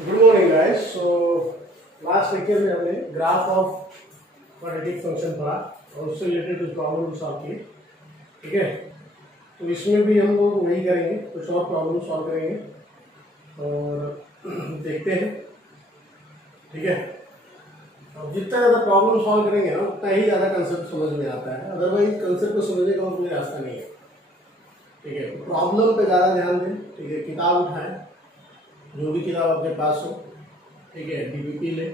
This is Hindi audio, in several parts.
Good morning guys. So last lecture में हमने ग्राफ ऑफ क्वाड्रेटिक फंक्शन पढ़ा और उससे रिलेटेड कुछ प्रॉब्लम सॉल्व किए। ठीक है, तो इसमें भी हम लोग वही करेंगे, कुछ और प्रॉब्लम सॉल्व करेंगे और देखते हैं। ठीक है, और जितना ज़्यादा प्रॉब्लम सॉल्व करेंगे ना उतना ही ज़्यादा कंसेप्ट समझ में आता है, अदरवाइज कंसेप्ट को समझने का कोई रास्ता नहीं है। ठीक है, प्रॉब्लम पे ज़्यादा ध्यान दें। ठीक है, किताब उठाएं, जो भी किताब आपके पास हो। ठीक है, डीबीपी ले,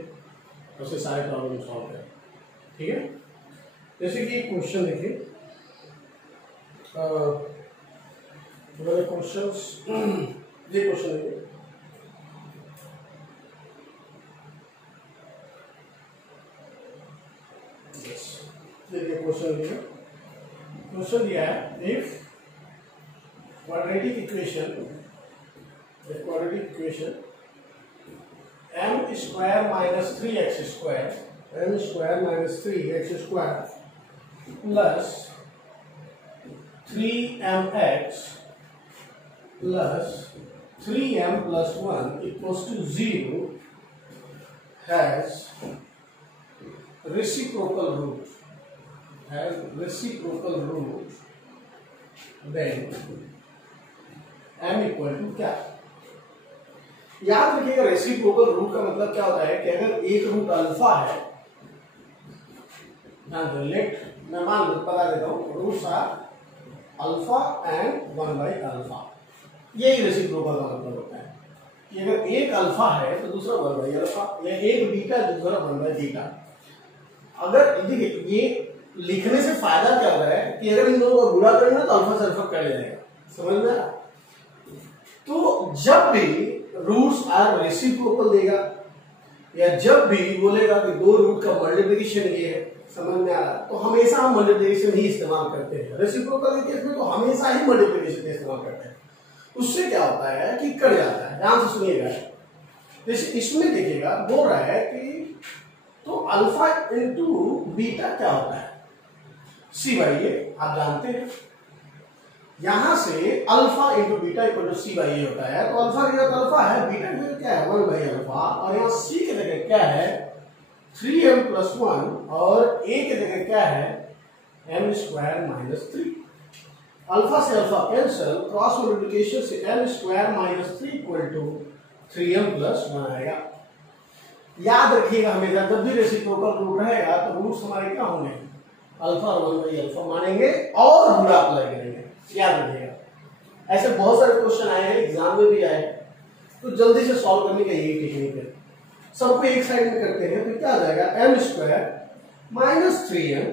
उससे सारे प्रॉब्लम सॉल्व करें। ठीक है, जैसे कि क्वेश्चन देखिए, क्वेश्चंस ये क्वेश्चन देखिए, देखिए क्वेश्चन दिया है, if quadratic equation m square minus 3x square plus 3mx plus 3m plus 1 equals to 0 has reciprocal root, then m equal to क्या? याद रखिएगा, रेसिप्रोकल रूट का मतलब क्या होता है कि अगर एक रूट अल्फा है, मैं मान बता देता हूँ, रूट्स आर अल्फा एंड 1/अल्फा। यही रेसिप्रोकल का मतलब होता है कि अगर एक अल्फा है तो दूसरा 1/अल्फा, या एक बीटा दूसरा 1/बीटा। अगर देखिए, ये लिखने से फायदा क्या हो रहा है कि अगर इन दोनों को गुणा करेंगे तो अल्फा से अल्फा कट जाएगा। समझ में आया? तो जब भी रूट्स आर रेसिप्रोकल देगा, या जब भी बोलेगा कि दो रूट का मल्टीप्लिकेशन ये है, समझ में आ रहा, तो हमेशा हम मल्टीप्लिकेशन ही इस्तेमाल करते हैं। रेसिप्रोकल के केस में तो हमेशा ही मल्टीप्लिकेशन इस्तेमाल करते हैं। उससे क्या होता है कि कट जाता है। ध्यान से सुनिएगा, जैसे इसमें देखिएगा, बोल रहा है कि तो अल्फा इंटू बीटा क्या होता है, सी बाई ए। आप जानते हैं यहां से alpha into beta equal to C by A होता है। तो अल्फा की जगह अल्फा है, बीटा की जगह क्या है 1/अल्फा, और यहाँ सी की जगह क्या है 3m plus 1, और ए की जगह क्या है m स्क्वायर माइनस 3। अल्फा से अल्फा कैंसल, क्रॉस मल्टीप्लिकेशन से m square minus 3 equal to 3m plus 1 आएगा। याद रखिएगा, हमेशा जब भी रेसिप्रोकल रूट रहेगा तो रूट्स हमारे क्या होंगे, अल्फा और 1/अल्फा मानेंगे और गुणा अप्लाई करेंगे। याद रखिएगा, ऐसे बहुत सारे क्वेश्चन आए हैं, एग्जाम में भी आए, तो जल्दी से सॉल्व करने का यही टेक्निक है। सबको एक साइड में करते हैं तो क्या आ जाएगा, m square minus 3m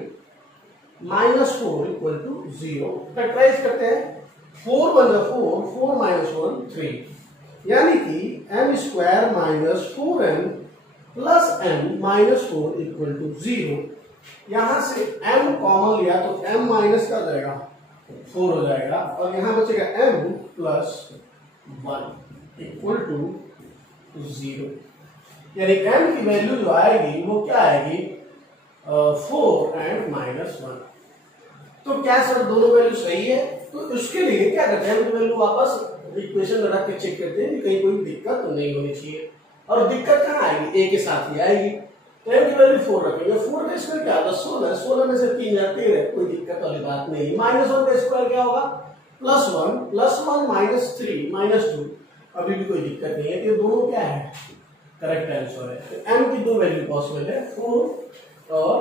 minus 4 equal to 0। Factorise करते हैं, 4 1 4, 4 माइनस 1 3, यानी कि m square minus 4m plus m minus 4 equal to 0। यहां से m कॉमन लिया तो m माइनस का जाएगा 4 हो जाएगा, और यहां बचेगा m प्लस 1 इक्वल टू 0। यानी m की वैल्यू जो आएगी वो क्या आएगी 4 एंड माइनस 1। तो क्या सर दोनों वैल्यू सही है? तो उसके लिए क्या करते हैं, वैल्यू वापस इक्वेशन में रख के चेक करते हैं कि कहीं कोई दिक्कत तो नहीं होनी चाहिए। और दिक्कत कहाँ आएगी, a के साथ ही आएगी। तो m की वैल्यू 4 रखेंगे, 4 का स्क्वायर क्या होगा 16, 16 में से 3 जाते हैं, कोई दिक्कत वाली बात नहीं। माइनस 1 का स्क्वायर क्या होगा प्लस 1 माइनस 3 माइनस 2, अभी भी कोई दिक्कत नहीं है। तो दोनों क्या है, करेक्ट आंसर है। तो m की दो वैल्यू पॉसिबल है, 4 और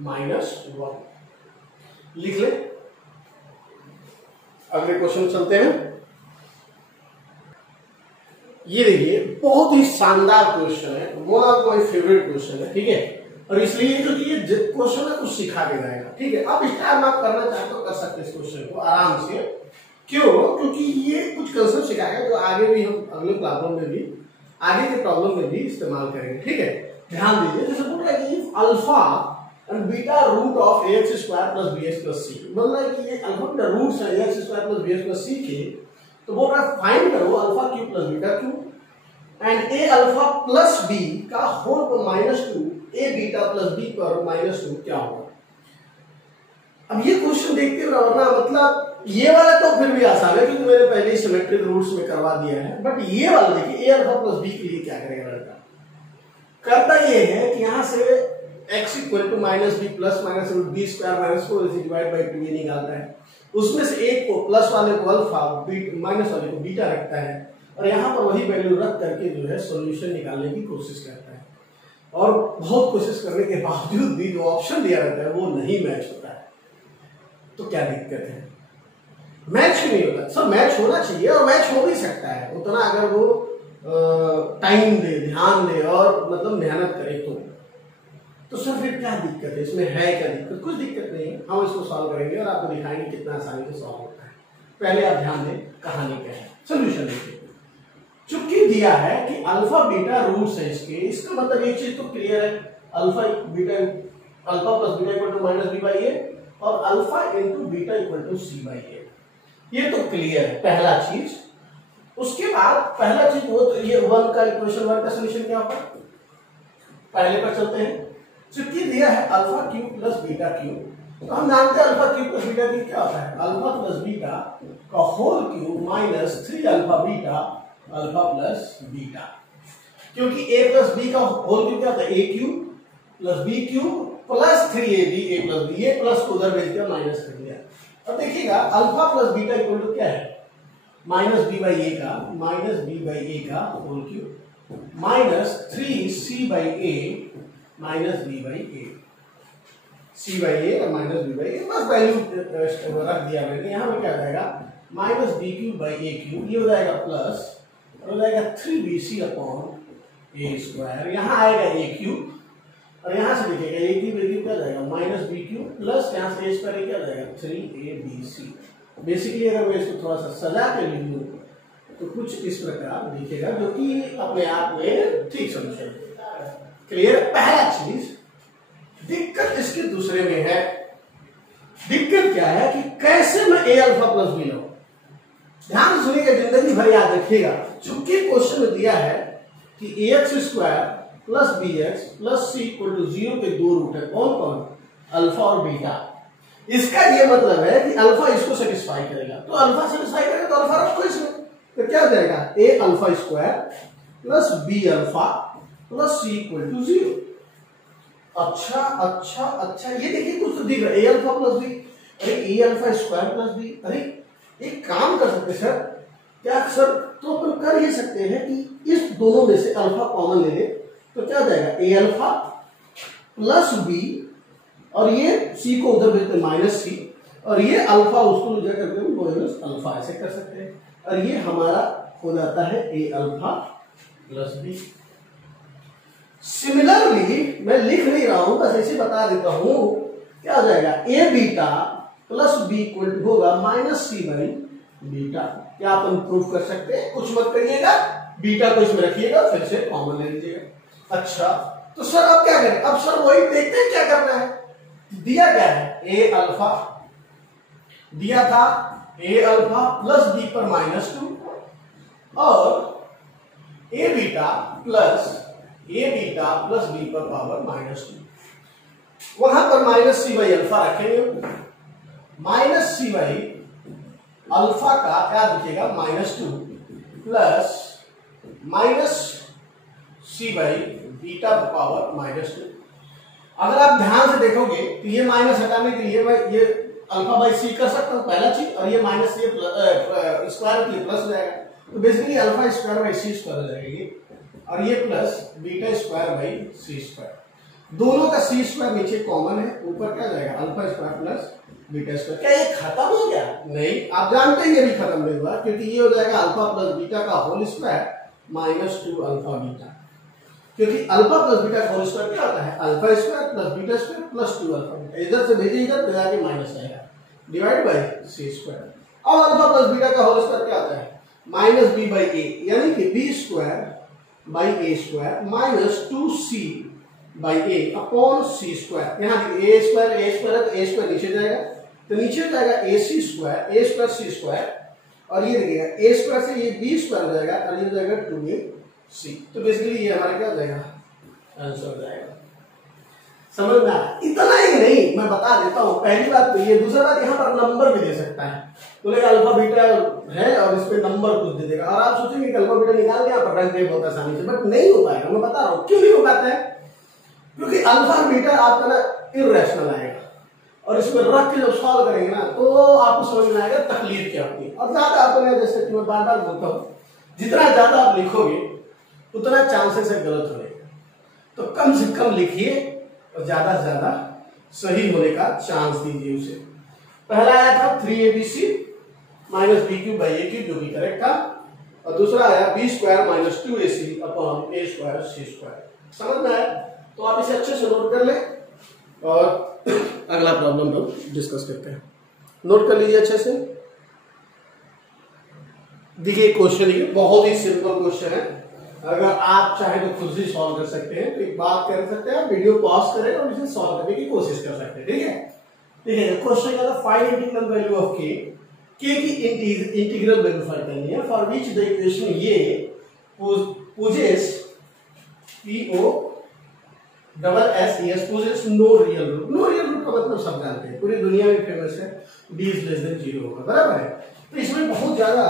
माइनस 1। लिख ले, अगले क्वेश्चन चलते हैं। ये देखिए, बहुत ही शानदार क्वेश्चन है, one of my favourite question है। ठीक है, और इसलिए क्योंकि ये क्वेश्चन है कुछ सिखा के जाएगा। ठीक है, आप स्टार मार्क करना चाहते हो कर सकते हैं इस क्वेश्चन को आराम से। क्यों? क्योंकि ये कुछ कंसेप्ट सिखाएगा जो आगे भी हम अगले प्रॉब्लम में भी, आगे के प्रॉब्लम में भी इस्तेमाल करेंगे। ठीक है, ध्यान दीजिए, जैसे बोल रहा है कि alpha and beta root of ax square plus bx plus c, बोल रहा है कि ये अल्फा बीटा रूट्स है ax square plus bx plus c के, तो बोल रहा है फाइंड करो alpha cube plus beta cube and a alpha plus b का होल पर -2 a बीटा प्लस b पर -2 क्या होगा। अब ये क्वेश्चन देखते हुए ना, मतलब ये वाला तो फिर भी आसान है क्योंकि मैंने पहले ही सिमेट्रिक रूट्स में करवा दिया है, बट ये वाला देखिए, ए अल्फा प्लस बी के लिए क्या करेगा लड़का, करता ये है कि यहां से x equal to minus b plus minus root b square minus 4 divide by 2 ये निकालता है, उसमें से एक को प्लस वाले को अल्फा, माइनस वाले को बीटा रखता है, और यहाँ पर वही वैल्यू रख करके जो है सॉल्यूशन निकालने की कोशिश करता है, और बहुत कोशिश करने के बावजूद भी जो ऑप्शन दिया रहता है वो नहीं मैच होता है। तो क्या दिक्कत है, मैच क्यों नहीं होता सर? मैच होना चाहिए और मैच हो भी सकता है उतना, अगर वो टाइम दे, ध्यान दे और मतलब मेहनत करे तो सर फिर क्या दिक्कत है इसमें? है क्या दिक्कत? कुछ दिक्कत नहीं है, हम इसको सॉल्व करेंगे और आपको दिखाएंगे कितना आसानी से सॉल्व होता है। पहले आप ध्यान दें कहानी क्या है, सोल्यूशन देखिए। चूंकि दिया है कि अल्फा बीटा रूट्स है इसके, इसका मतलब एक चीज तो क्लियर है, alpha beta alpha plus beta equal to minus B by A और alpha into beta equal to C by A, ये तो क्लियर है पहला चीज। उसके बाद पहला चीज वो तो ये वन का इक्वेशन वन का सोल्यूशन क्या होगा, पहले पर चलते हैं। चूंकि दिया है alpha cube plus beta cube, तो हम जानते हैं alpha cube plus beta cube क्या होता है, अल्फा प्लस बीटा का whole cube minus 3 alpha beta alpha plus beta, क्योंकि a प्लस बी का होल क्यूब क्या होता है, A cube plus B cube plus 3ab a plus B, ये प्लस को उधर भेज दिया माइनस कर दिया। अब देखिएगा alpha plus beta equal to क्या है, माइनस बी बाई ए का, माइनस बी बाई ए का whole cube minus 3c by A minus B by A, C by A और माइनस बी बाई ए, बस वैल्यू रख दिया मैंने। यहाँ पर क्या हो जाएगा, minus b cube by a cube, ये हो जाएगा प्लस हो जाएगा 3bc अपॉन ए स्क्वायर, यहाँ आएगा ए क्यूब और यहाँ से देखिएगा ए क्यूब क्या जाएगा, माइनस बी क्यूब प्लस यहाँ से ए स्क्वायर क्या जाएगा 3abc। बेसिकली अगर मैं इसको थोड़ा सा सजा के लिख लूँ तो कुछ इस प्रकार दिखेगा, जो कि अपने आप में ठीक सोल्यूशन। क्लियर? पहला चीज। दिक्कत इसके दूसरे में है, दिक्कत क्या है कि कैसे मैं ए अल्फा प्लस बी लूं। ध्यान से सुनिएगा, जिंदगी भर याद रखिएगा। चूंकि क्वेश्चन में दिया है कि A X square plus B X plus C equal to 0 के दो रूट है, कौन कौन, अल्फा और बीटा। इसका ये मतलब है कि अल्फा इसको सेटिस्फाई करेगा, तो अल्फा सेटिस्फाई करेगा तो अल्फा रखो इसमें, तो क्या हो जाएगा A alpha square plus B alpha plus C equal to 0। अच्छा अच्छा अच्छा, ये देखिए कुछ तो दिख रहा है, ए अल्फा प्लस बी, अरे ए अल्फा स्क्वायर प्लस बी, अरे एक काम कर सकते सर, क्या सर, तो अपन कर ये सकते हैं कि इस दोनों में से अल्फा कॉमन ले ले, तो क्या हो जाएगा ए अल्फा प्लस बी और ये सी को उधर भेजते माइनस सी, और ये अल्फा उसको ले जाकर के माइनस अल्फा, ऐसे कर सकते हैं, और ये हमारा हो जाता है ए अल्फा प्लस बी। सिमिलरली मैं लिख नहीं रहा हूं, बस ऐसे बता देता हूं, क्या हो जाएगा A beta plus B equal to होगा माइनस सी बाई बीटा। क्या अपन प्रूफ कर सकते हैं? कुछ मत करिएगा, बीटा को इसमें रखिएगा, फिर से कॉमन ले लीजिएगा। अच्छा तो सर अब क्या करें? अब सर वही देखते हैं क्या करना है। दिया क्या है, ए अल्फा दिया था, ए अल्फा प्लस बी पर -2 और ए बीटा प्लस बी पर पावर -2, वहां पर माइनस सी बाई अल्फा रखेंगे, माइनस सी बाई अल्फा का क्या दिखेगा -2 plus minus C by beta पर पावर -2। अगर आप ध्यान से देखोगे तो ये माइनस हटाने के लिए मैं ये अल्फा बाई सी कर सकता हूं पहला चीज, और ये माइनस सी स्क्वायर के लिए प्लस हो जाएगा, तो basically alpha square by c square हो जाएगी, और ये plus beta square by c square, दोनों का सी स्क्वायर नीचे कॉमन है, ऊपर क्या जाएगा alpha square plus beta square. क्या ये खत्म हो गया? नहीं, आप जानते हैं ये भी खत्म नहीं हुआ, क्योंकि ये हो जाएगा अल्फा प्लस बीटा का होल स्क्वायर -2 अल्फा बीटा, क्योंकि अल्फा प्लस बीटा का होल स्क्वायर क्या होता है, alpha square plus beta square plus 2 alpha beta, इधर से भेजे इधर जाके माइनस आएगा, डिवाइड बाई सी स्क्वायर। अब अल्फा प्लस बीटा का होल स्क्वायर क्या होता है, माइनस बी बाई ए, यानी कि b square by a square minus 2c by a upon C square. यहाँ ए स्क्वायर तो ए स्क्वायर नीचे जाएगा, तो नीचे जाएगा ए स्क्वायर सी स्क्वायर, और ये देखिएगा ए स्क्वायर से ये बी स्क्वायर हो जाएगा, और ये जाएगा 2ac, तो बेसिकली ये हमारा क्या हो जाएगा, आंसर हो जाएगा। समझ में आया? इतना ही नहीं, मैं बता देता हूँ। पहली बात तो ये, दूसरा बात यहाँ पर नंबर भी दे सकता है, बोलेगा अल्फा बीटा है और इस पे नंबर कुछ दे देगा, और आप सोचेंगे कि अल्फा बीटा निकाल के यहाँ पर रख दे बहुत आसानी से, बट नहीं हो पाएगा। मैं बता रहा हूँ क्यों नहीं हो पाता है, क्योंकि अल्फा बीटा आपका ना इर्रेशनल आएगा, और इसमें रख के जब सॉल्व करेंगे ना तो आपको समझ में आएगा तकलीफ क्या होती है। और ज्यादा आपने, जैसे कि मैं बार बार बोलता हूँ, जितना ज्यादा आप लिखोगे उतना चांसेस है गलत होने का, तो कम से कम लिखिए और ज्यादा से ज्यादा सही होने का चांस दीजिए उसे। पहला आया था 3abc minus b cube by a cube, जो कि करेक्ट था, और दूसरा आया b square minus 2ac upon a square c square. समझ में आया? तो आप इसे अच्छे से नोट कर लें और अगला प्रॉब्लम हम डिस्कस करते हैं। नोट कर लीजिए अच्छे से। देखिए क्वेश्चन, ये बहुत ही सिंपल क्वेश्चन है, अगर आप चाहे तो खुद से सॉल्व कर सकते हैं। तो एक बात कर सकते हैं, आप वीडियो पॉज करें और इसे सॉल्व करने की कोशिश कर सकते हैं। ठीक है, देखिए क्वेश्चन का फाइंड इंटीग्रल वैल्यू ऑफ के की इंटीग्रल वैल्यू फाइंड करनी है, फॉर विच द इक्वेशन ये possess PO double SES possess no real root. No real root का मतलब सब जानते हैं, पूरी दुनिया में फेमस है, d इज लेस देन 0 होगा, बराबर है। तो इसमें बहुत ज्यादा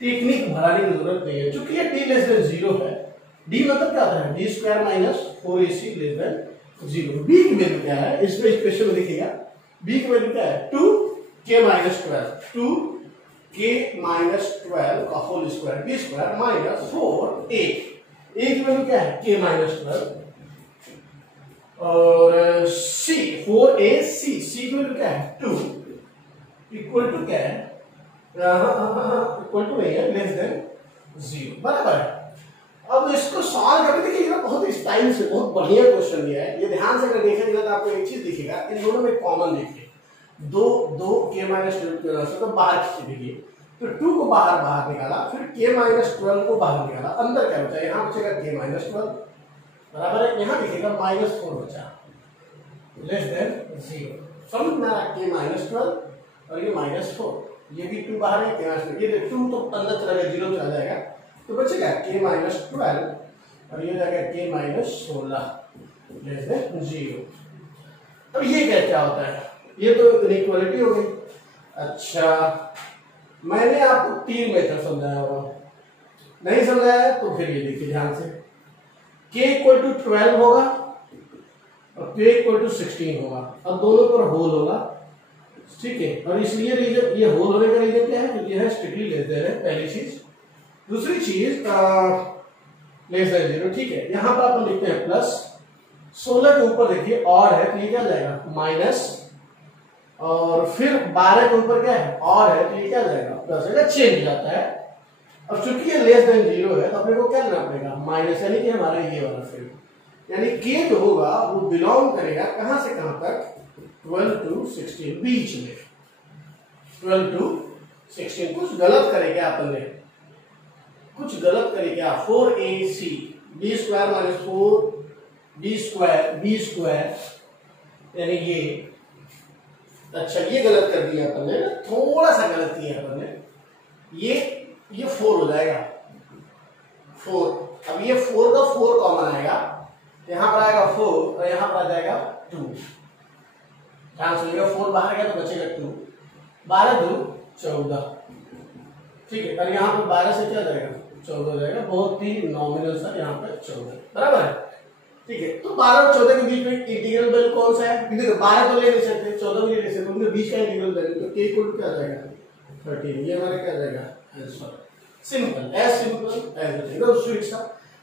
टेक्निक भराने की जरूरत नहीं है, चूंकि ये d लेस देन 0 है। d मतलब क्या होता है, d square minus 4ac less than 0। b की वैल्यू क्या है, इसमें इक्वेशन में देखिएगा, b की वैल्यू क्या है, 2k माइनस 12, 2k माइनस 12 का whole square, b square minus 4a। a की वैल्यू क्या है, k माइनस 12, और c 4ac, c की वैल्यू क्या है 2, इक्वल टू क्या है, इक्वल टू नहीं है, लेस देन 0, बराबर है। अब इसको सॉल्व करके देखिएगा, बहुत स्टाइल से बहुत बढ़िया क्वेश्चन दिया है। ये ध्यान से अगर देखेंगे तो आपको एक चीज दिखेगा, इन दोनों में कॉमन देखिए, दो k माइनस 12 तो बाहर खींच देखिए, तो 2 को बाहर निकाला, फिर k माइनस 12 को बाहर निकाला, अंदर क्या बचा, यहाँ बचेगा k माइनस 12, बराबर है। यहाँ देखिएगा माइनस 4 बचा, लेस देन 0। समझ में आ रहा, k माइनस 12 और ये माइनस 4, ये भी 2 बाहर है, ये 2 तो अंदर चला गया, 0 चला जाएगा, तो बचेगा k माइनस 12 और ये जाएगा k माइनस 16 लेस देन 0। अब ये क्या होता है, ये तो इनइक्वालिटी हो गई। अच्छा, मैंने आपको 3 मेथड समझाया होगा, नहीं समझाया तो फिर ये देखिए ध्यान से, k इक्वल टू 12 होगा और k इक्वल टू 16 होगा, और दोनों पर होल होगा, ठीक है। और इसलिए रीजन, ये होल होने का रीजन क्या है, क्योंकि यह स्ट्रिक्टली लेस देन है, पहली चीज। दूसरी चीज लेस देन 0, ठीक है। यहां पर अपन लिखते हैं प्लस, 16 के ऊपर देखिए और है, तो ये क्या जाएगा माइनस, और फिर 12 के ऊपर क्या है और है, तो ये क्या जाएगा प्लस, है चेंज जाता है। अब चूंकि ये लेस देन 0 है तो अपने को क्या लेना पड़ेगा माइनस, यानी कि हमारा ये वाला फील्ड, यानी k जो होगा वो बिलोंग करेगा कहां से कहां तक, 12 टू 16, बीच में 12 टू 16। कुछ गलत करेगा अपन ने, कुछ गलत करेगा, 4ac b square minus 4 b square यानी ये, अच्छा ये गलत कर दिया अपन ने, थोड़ा सा गलत किया अपन ने, ये 4 हो जाएगा 4। अब ये 4 का 4 कॉमन आएगा, यहां पर आएगा 4 और यहां पर आ जाएगा 2, ध्यान सुनिएगा, 4 बाहर गया तो बचेगा 2, 12 2 14, ठीक है। और यहाँ पर 12 से क्या जाएगा 14 हो जाएगा, बहुत ही नॉमिनल सा यहाँ पर 14, बराबर है, ठीक है। तो 12 और 14 के बीच में इंटीग्रल वैल्यू कौन सा है, देखो 12 तो ले नहीं सकते, 14 भी ले नहीं सकते, उनके बीच का इंटीग्रल वैल्यू तो k इक्वल टू क्या जाएगा 13, ये हमारा क्या जाएगा आंसर, सिंपल एज एकदम स्वीट सा,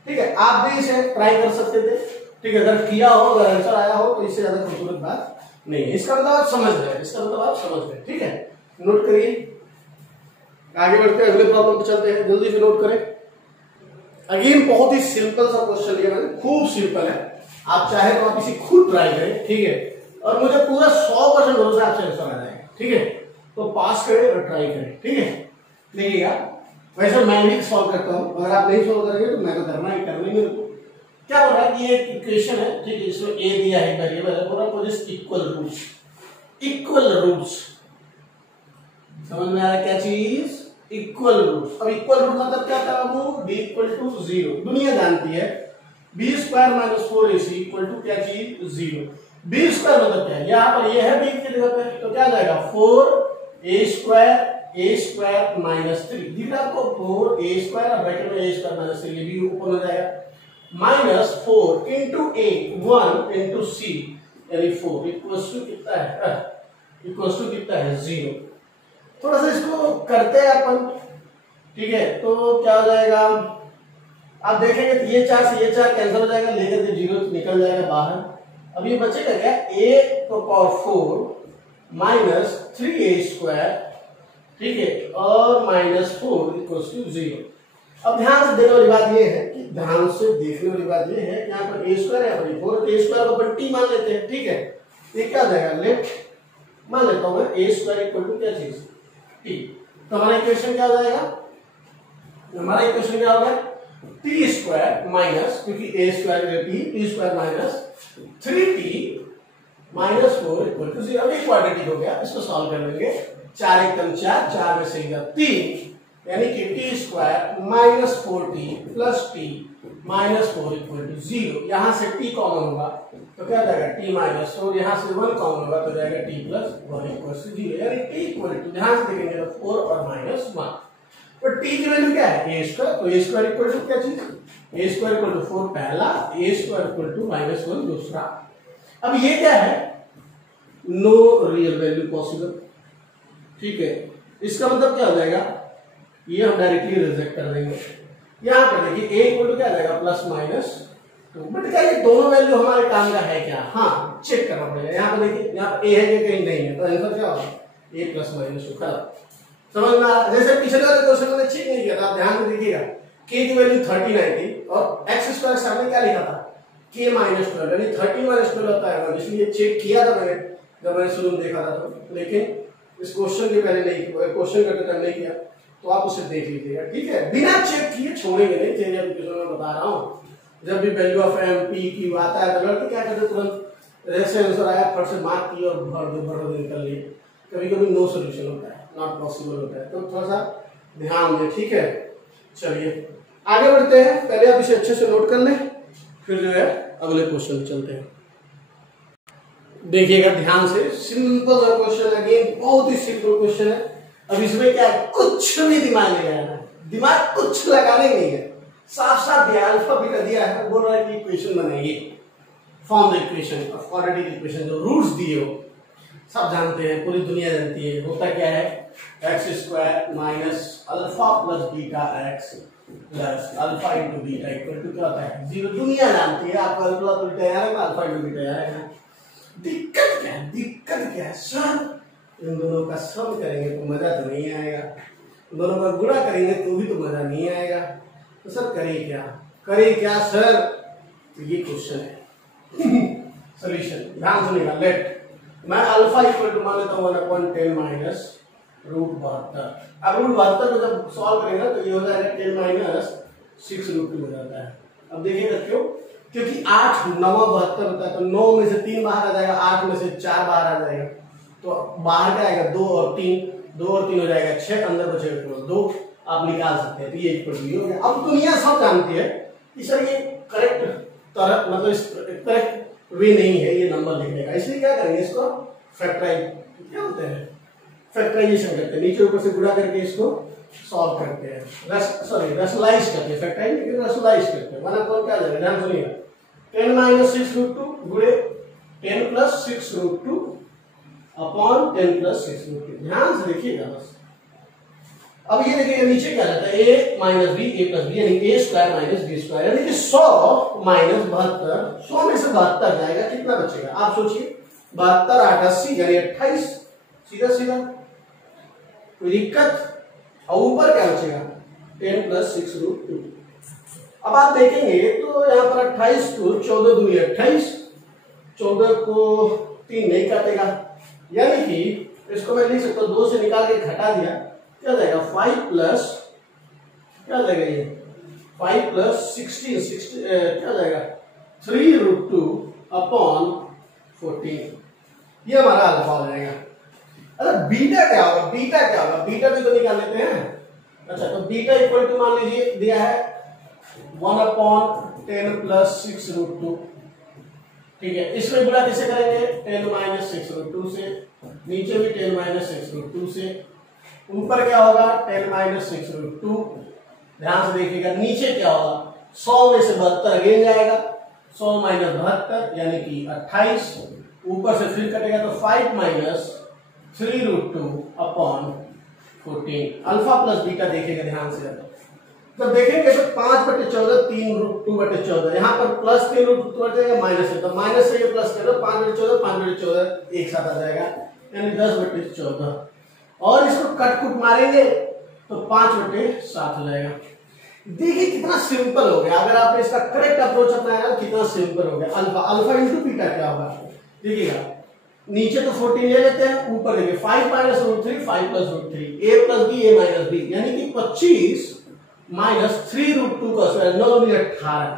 ठीक है। आप भी इसे ट्राई कर सकते थे, ठीक है, अगर किया हो, अगर आंसर आया हो तो इससे ज्यादा खूबसूरत बात नहीं है। इसका मतलब आप समझ गए, इसका मतलब आप समझ गए, ठीक है। नोट करिए, आगे बढ़ते हैं, अगले प्रॉब्लम पे चलते हैं, जल्दी से नोट करें। अगेन बहुत ही सिंपल सा क्वेश्चन लिया मैंने, खूब सिंपल है, आप चाहे तो आप इसे खुद ट्राई करें, ठीक है, और मुझे पूरा 100% भरोसा आपसे आंसर आ जाएगा, ठीक है। तो पास करें और ट्राई करें, ठीक है। देखिएगा, वैसे मैं भी सॉल्व करता हूं, अगर आप नहीं सॉल्व करेंगे तो मैं तो करना ही मेरे को। क्या हो रहा है कि ये इक्वेशन है, ठीक है, इसमें a दिया है, वेरिएबल है, पूरा possess equal roots, equal roots, समझ में आ रहा है क्या चीज, इक्वल रूट्स। अब इक्वल रूट मतलब क्या था, वो b इक्वल टू 0, दुनिया जानती है b square minus 4ac equal to क्या चीज, 0। बी स्क्वायर मतलब क्या है, यहाँ पर ये है बी की जगह पे, तो क्या आ जाएगा 4a स्क्वायर माइनस 3, दिख रहा है आपको, 4a स्क्वायर और ब्रैकेट में a स्क्वायर माइनस 3, ये भी ऊपर हो जाएगा, minus 4 into a 1 into c यानी 4 इक्वल्स टू कितना है, इक्वल्स टू कितना है 0। थोड़ा सा इसको करते हैं अपन, ठीक है, तो क्या हो जाएगा, आप देखेंगे तो ये 4 से ये 4 कैंसिल हो जाएगा, लेकर के 0 निकल जाएगा बाहर। अब ये बचेगा क्या, a तो पावर 4 माइनस 3a स्क्वायर, ठीक है, और माइनस 4 इक्वल्स टू 0। अब ध्यान से देखने वाली बात ये है कि ध्यान से देखने वाली बात ये है कि यहाँ पर a स्क्वायर है, यहाँ पर 4 a स्क्वायर को अपन t मान लेते हैं, ठीक है, ये क्या हो जाएगा, लेट मान लेता हूं मैं a स्क्वायर इक्वल टू क्या चीज, t। तो हमारा इक्वेशन क्या हो जाएगा, हमारा इक्वेशन क्या होगा, टी स्क्वायर माइनस, क्योंकि a square t square minus 3t minus 4 equal to 0। अब एक क्वाड्रेटिक हो गया, इसको सॉल्व कर लेंगे, 4 एकम 4, 4 में से 3, यानी कि t square minus 4t plus t minus 4 equal to 0। यहां से t कॉमन होगा तो क्या जाएगा, t माइनस 4, यहां से 1 कॉमन होगा तो जाएगा t प्लस 1 इक्वल टू 0, यानी t इक्वल टू, ध्यान से देखेंगे तो 4 और माइनस 1। तो t की वैल्यू क्या है, a स्क्वायर, तो a स्क्वायर इक्वल टू क्या चीज, a स्क्वायर इक्वल टू 4 पहला, a square equal to minus 1 दूसरा। अब ये क्या है, नो रियल वैल्यू पॉसिबल, ठीक है, इसका मतलब क्या हो जाएगा, ये हम डायरेक्टली रिजेक्ट कर देंगे। यहां पर देखिए a इक्वल टू क्या आ जाएगा, प्लस माइनस 2, बट क्या ये दोनों वैल्यू हमारे काम का है क्या, हाँ चेक करना पड़ेगा। यहाँ पर देखिए, यहाँ पर a है कि कहीं नहीं है, तो आंसर क्या होगा, a प्लस माइनस 2, खत्म। समझ में आ रहा, जैसे पिछले वाले क्वेश्चन में चेक नहीं किया था, ध्यान से देखिएगा, k की वैल्यू 39 थी और x स्क्वायर सामने क्या लिखा था, k माइनस 12, यानी 13 माइनस 12 होता है, इसलिए चेक किया था मैंने जब मैंने शुरू में देखा था तो, लेकिन इस क्वेश्चन के पहले नहीं, क्वेश्चन करते टाइम नहीं किया, तो आप उसे देख लीजिएगा, ठीक है, बिना चेक किए छोड़ेंगे नहीं, जैसे अभी मैं बता रहा हूँ, जब भी value of m p q आता है तो लड़के क्या करते, तुरंत जैसे आंसर आया फट से मार्क किया और भर दो निकल लिए, कभी कभी नो सोल्यूशन होता है, नॉट पॉसिबल होता है, तो थोड़ा सा ध्यान दें, ठीक है। चलिए आगे बढ़ते हैं, पहले आप इसे अच्छे से नोट कर लें, फिर जो है अगले क्वेश्चन चलते हैं। देखिएगा ध्यान से, सिंपल सा क्वेश्चन, अगेन बहुत ही सिंपल क्वेश्चन है। अब इसमें क्या है, कुछ भी दिमाग नहीं लगाना है, दिमाग कुछ लगाने नहीं है, साफ साफ दिया, अल्फा बीटा दिया है, बोल रहा है कि इक्वेशन बनाइए, form the equation, quadratic equation, जो रूट्स दिए हो सब जानते हैं, पूरी दुनिया जानती है, होता क्या है, x square minus alpha plus beta x plus alpha into beta equal to क्या होता है, 0। दुनिया जानती है, आपका अल्फा तो बीटा यार है, अल्फा इंटू बीटा यार है। दिक्कत क्या है, दिक्कत क्या है सर, इन दोनों का सम करेंगे तो मजा तो नहीं आएगा, दोनों का गुणा करेंगे तो भी तो मजा नहीं आएगा, तो सर करे क्या सर, तो ये क्वेश्चन है। सोल्यूशन ध्यान सुनिएगा, लेट मैं अल्फा इक्वल टू मान लेता हूँ 1/10 माइनस रूट 72। अब रूट 72 को जब सॉल्व करेगा तो ये हो जाएगा 10 माइनस 6 रूट 2 हो जाता है। अब देखिएगा क्यों, क्योंकि 8 9 72 होता है, तो 9 में से 3 बाहर आ जाएगा, 8 में से 4 बाहर आ जाएगा, तो बाहर क्या आएगा 2 और 3 हो जाएगा 6, अंदर बचेगा केवल 2, आप निकाल सकते हैं, तो ये इक्वल टू हो गया। अब दुनिया सब जानती है कि सर ये करेक्ट तरह, मतलब करेक्ट वे नहीं है ये नंबर लिखने का, इसलिए क्या करेंगे, इसको फैक्टराइज क्या होता है, फैक्टराइजेशन करते हैं, नीचे ऊपर से गुणा करके इसको सॉल्व करते हैं, रैशनलाइज करते हैं, फैक्टराइज नहीं रैशनलाइज करते हैं। माना कौन क्या आ जाएगा, ध्यान सुनिएगा, 10 माइनस 6 रूट 2 गुणे 10 plus 6 root 2 upon 10 plus 6 root 2, ध्यान से देखिएगा बस। अब ये देखिए नीचे क्या रहता है, a minus b a plus b, यानी a square minus b square, यानी कि 100 माइनस 72, 100 में से 72 जाएगा, कितना बचेगा आप सोचिए, 72 8 80 यानी 28, सीधा सीधा, कोई दिक्कत। और ऊपर क्या बचेगा 10 प्लस 6 रूट 2। अब आप देखेंगे तो यहाँ पर 28 को 14 दूनी 28, 14 को 3 नहीं काटेगा, यानी कि इसको मैं लिख सकता हूँ 2 से निकाल के घटा दिया, क्या जाएगा 5 प्लस क्या जाएगा, ये 5 प्लस 16 क्या जाएगा 3 रूट 2 अपॉन 14, ये हमारा अल्फा हो जाएगा। अरे बीटा क्या होगा, बीटा भी तो निकाल लेते हैं। अच्छा तो बीटा इक्वल टू मान लीजिए दिया है 1 अपॉन 10 प्लस 6√2। ठीक है, इसमें गुणा कैसे करेंगे? 10 माइनस 6√2 से, नीचे भी 10 माइनस 6√2 से, ऊपर क्या होगा 10 माइनस 6√2। ध्यान से देखिएगा नीचे क्या होगा, 100 में से 72 गिन जाएगा, 100 माइनस 72 यानी कि 28, ऊपर से फिर कटेगा तो 5 minus 3√2 upon 14। Alpha plus beta देखिएगा ध्यान से, जब देखेंगे तो 5/14 3√2/14, यहाँ पर प्लस 3√2 आ जाएगा, माइनस है तो माइनस से ये प्लस कर दो, 5/14 5/14 एक साथ आ जाएगा यानी 10/14, और इसको कट कुट मारेंगे तो 5/7 हो जाएगा। देखिए कितना सिंपल हो गया, अगर आपने इसका करेक्ट अप्रोच अपनाया कितना सिंपल हो गया। अल्फा इंटू बीटा क्या होगा देखिएगा, नीचे तो 14 ले लेते हैं, ऊपर देखिए 5 minus √3 5 plus √3 a plus b a minus b यानी कि 25 माइनस 3√2 का स्क्वायर 9 दूनी 18,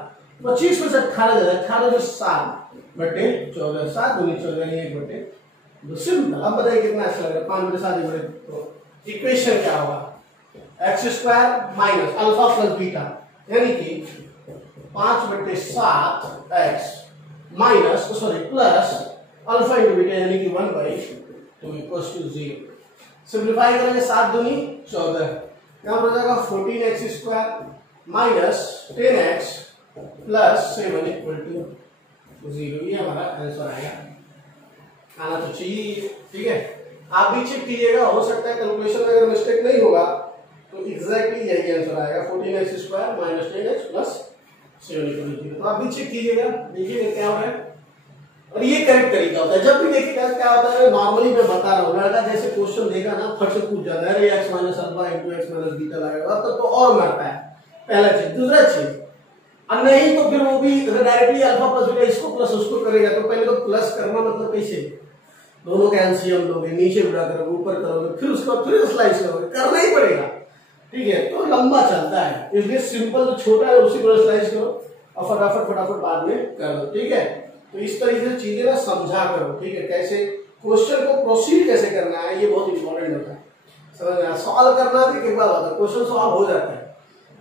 25 में से 18 जाए 18 जो 7/14, 7 दूनी 14 यानी 1/2। सिंपल। अब बताइए कितना अच्छा लग रहा है, 5/7 1/2। इक्वेशन क्या होगा, x² minus alpha plus beta यानी कि 5/7 x minus sorry plus alpha into beta यानी कि 1/2 इक्वल्स टू 0। सिंप्लीफाई करेंगे 7 दूनी 14, क्या हो जाएगा 14x² minus 10x plus 7 equal to 0। ये हमारा आंसर आएगा, आना तो चाहिए। ठीक है, आप भी चेक कीजिएगा, हो सकता है कैलकुलेशन में अगर मिस्टेक नहीं होगा तो एग्जैक्टली यही आंसर आएगा, 14x² minus 10x plus 7 equal to 0। तो आप भी चेक कीजिएगा, देखिएगा क्या हो रहा है, और ये करेक्ट तरीका होता है। जब भी देखिएगा क्या होता है, नॉर्मली मैं बता रहा हूँ, लड़का जैसे क्वेश्चन देखा ना फट से पूछ जाता है, अरे x minus alpha into x minus beta लगाएगा तो और मरता है। पहला चीज। दूसरा चीज, और नहीं तो फिर वो भी डायरेक्टली अल्फा प्लस बीटा इसको प्लस उसको करेगा, तो पहले तो प्लस करना मतलब कैसे, दोनों का एलसीएम लोगे, नीचे उड़ा करोगे, ऊपर करोगे, फिर उसको फिर स्लाइस करोगे, करना ही पड़ेगा। ठीक है, तो लंबा चलता है, इसलिए सिंपल जो छोटा है उसी को स्लाइस करो और फटाफट बाद में कर दो। ठीक है, तो इस तरीके से चीजें ना समझा करो। ठीक है, कैसे क्वेश्चन को प्रोसीड कैसे करना है, ये बहुत इंपॉर्टेंट होता है। समझ में, सॉल्व करना तो एक बात होता है, क्वेश्चन सॉल्व हो जाता है,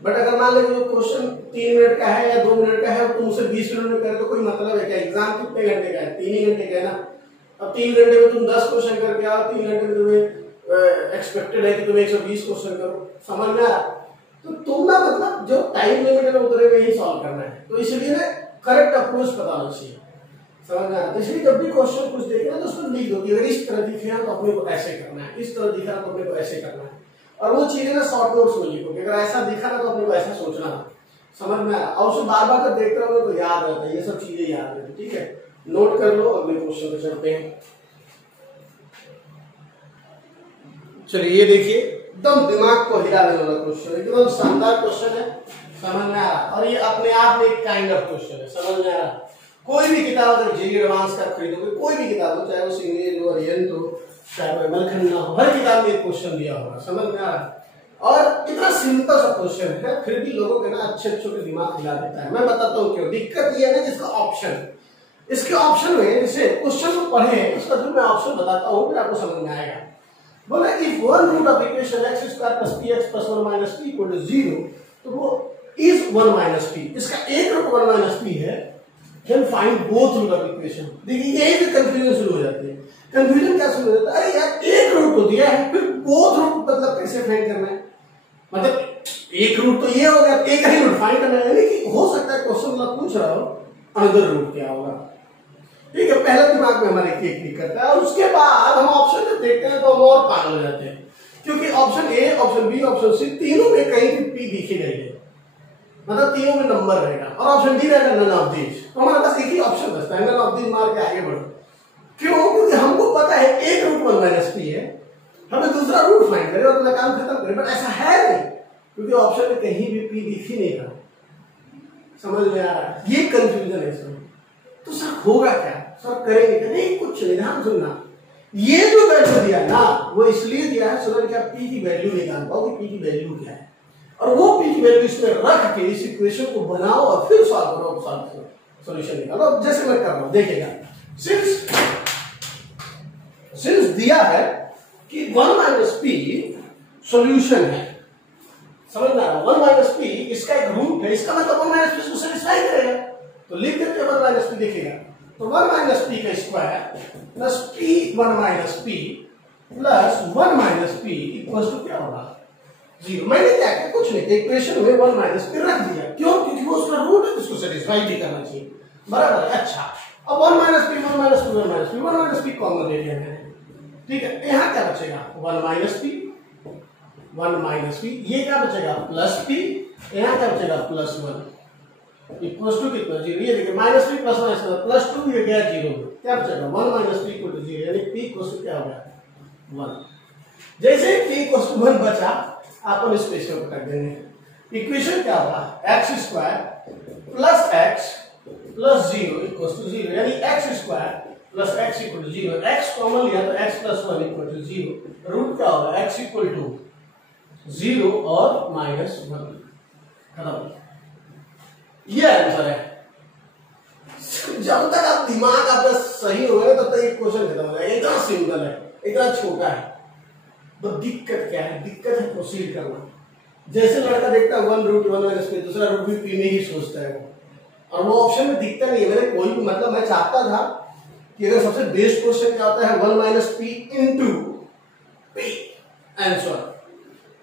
बट अगर मान लो जो क्वेश्चन 3 मिनट का है या 2 मिनट का है और तुमसे 20 मिनट में करे तो कोई मतलब है क्या? एग्जाम कितने घंटे का है? 3 ही घंटे का है ना। अब 3 घंटे में तुम 10 क्वेश्चन करके आओ, 3 घंटे में तुम्हें एक्सपेक्टेड है कि तुम 120 क्वेश्चन करो। समझ में आ रहा? तो तुम ना मतलब जो टाइम लिमिट है उतने में ही सॉल्व करना है, तो इसलिए ना करेक्ट अप्रोच पता होना चाहिए। समझ में आ रहा? तो इसलिए जब भी क्वेश्चन कुछ देखे ना तो उसमें लिख दो कि अगर इस तरह दिखे तो अपने को ऐसे करना है, इस तरह दिखा तो अपने को ऐसे करना है, और वो चीजें ना शॉर्ट नोट्स में लिखो कि अगर ऐसा दिखा ना तो अपने को ऐसा सोचना है। समझ में आ रहा? और उसे बार बार जब देखते रहोगे तो याद रहता है, ये सब चीजें याद रहती है। ठीक है, नोट कर लो, अगले क्वेश्चन पे चलते हैं। चलिए ये देखिए, एकदम दिमाग को हिला देने वाला क्वेश्चन, एकदम शानदार क्वेश्चन है। समझ में आ रहा? और ये अपने आप में एक काइंड ऑफ क्वेश्चन है। समझ में आ रहा? कोई भी किताब अगर जेईई एडवांस का खरीदोगे, कोई भी किताब हो, चाहे वो सिंगेज हो, ओरिएंट हो, चाहे वो मलखन्ना हो, हर किताब में एक क्वेश्चन दिया होगा। समझ में आ रहा? और इतना सिंपल सा क्वेश्चन है, फिर भी लोगों के ना अच्छे के दिमाग हिला देता है। मैं बताता हूँ क्यों। दिक्कत ये है ना जिसका ऑप्शन, इसके ऑप्शन में जैसे क्वेश्चन को पढ़े उसका जो मैं ऑप्शन बताता हूँ फिर आपको समझ में आएगा। बोला if one root of equation x² + px + 1 - p = 0, तो वो इज 1 - p, इसका एक रूट 1 - p है, then find both root of equation। देखिए यही भी कंफ्यूजन शुरू हो जाती है। कंफ्यूजन क्या शुरू हो जाता है, अरे यार एक रूट तो दिया है, फिर बोथ रूट मतलब कैसे फाइंड करना है, मतलब एक रूट तो ये हो गया, एक ही रूट फाइंड करना है। लेकिन हो सकता है क्वेश्चन मतलब पूछ रहा हो अनदर रूट क्या होगा। ठीक है, पहले दिमाग में हमारे एक क्लिक करता है, और उसके बाद हम ऑप्शन जब देखते हैं तो हम और पागल हो जाते हैं, क्योंकि option a, option b, option c तीनों में कहीं भी पी दिखी नहीं है, मतलब तीनों में नंबर रहेगा, और ऑप्शन डी रहेगा नन ऑफ दीज। तो हमारे पास एक ही ऑप्शन बचता है, नन ऑफ दीज मार के आगे बढ़ो। क्यों? क्योंकि हमको पता है एक रूट 1 - p है, हमें दूसरा रूट फाइंड करें और अपना काम खत्म करें, बट ऐसा है नहीं, क्योंकि ऑप्शन में कहीं भी पी दिख ही नहीं रहा। समझ में आ रहा है? ये कंफ्यूजन है इसमें। तो सर होगा क्या, सर करेंगे क्या? नहीं, कुछ नहीं, ध्यान सुनना। ये जो वैल्यू दिया ना वो इसलिए दिया है सो कि आप पी की वैल्यू निकाल पाओ कि पी की वैल्यू क्या है, और वो पी की वैल्यू इसमें रख के इस इक्वेशन को बनाओ और फिर सॉल्व करो, सॉल्यूशन निकालो। जैसे मैं कर रहा हूं, देखिएगा, सिंस दिया है कि 1 - p सॉल्यूशन है, समझ में आ रहा है? 1 माइनस पी इसका एक रूट है, इसका मतलब 1 माइनस पी इसको सेटिस्फाई करेगा, तो लिख देते हैं 1 माइनस पी देखिएगा, तो 1 माइनस पी का square plus p 1 minus p plus 1 minus p equal to क्या होगा 0। मैंने क्या किया, कुछ नहीं, इक्वेशन में 1 माइनस पी रख दिया, क्यों? क्योंकि वो उसका रूट है, उसको सेटिस्फाई भी करना चाहिए, बराबर है। अच्छा, अब 1 minus P 1 minus P 1 minus P 1 minus P common ले लिया मैंने, ठीक है। यहाँ क्या बचेगा 1 माइनस पी 1 माइनस पी, ये क्या बचेगा प्लस पी, यहाँ क्या बचेगा प्लस 1 इक्वल टू कितना 0। ये देखिए minus p plus minus plus 2 ये गया 0, क्या बचेगा 1 माइनस पी इक्वल टू 0, यानी पी इक्वल टू क्या हो गया 1। जैसे पी इक्वल टू 1 बचा आप इस पेज में पटक देंगे, इक्वेशन क्या होगा x square plus x plus 0 equal to 0, यानी x square plus x equal to 0, x common लिया तो x plus 1 equal to 0, root क्या होगा एक्स इक्वल टू 0 और माइनस 1, खत्म। ये आंसर है। जब तक आप दिमाग आपका सही होगा तब तक ये क्वेश्चन खत्म हो जाएगा, इतना सिंपल है, इतना छोटा है। तो दिक्कत क्या है, दिक्कत है प्रोसीड करना। जैसे लड़का देखता है 1 रूट 1 माइनस पी, दूसरा रूट भी पी में ही सोचता है वो, और वो ऑप्शन में दिखता नहीं है। मेरे कोई भी मतलब मैं चाहता था कि अगर सबसे बेस्ट क्वेश्चन क्या होता है 1 minus P into P answer,